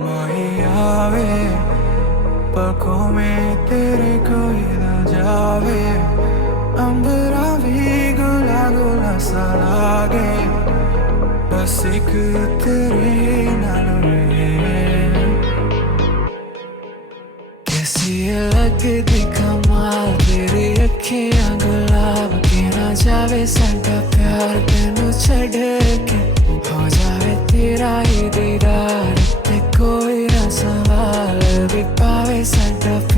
माही आवे पलकों में तेरे कोई ना जावे, अंबरा भी गुला गुला सा लागे, बस एक तेरे नाल रहे। कैसी लगदी कमाल तेरी अखियां गुलाब के, ना जावे साडा प्यार तेनू छड़ के, हो जावे तेरा ही दीदार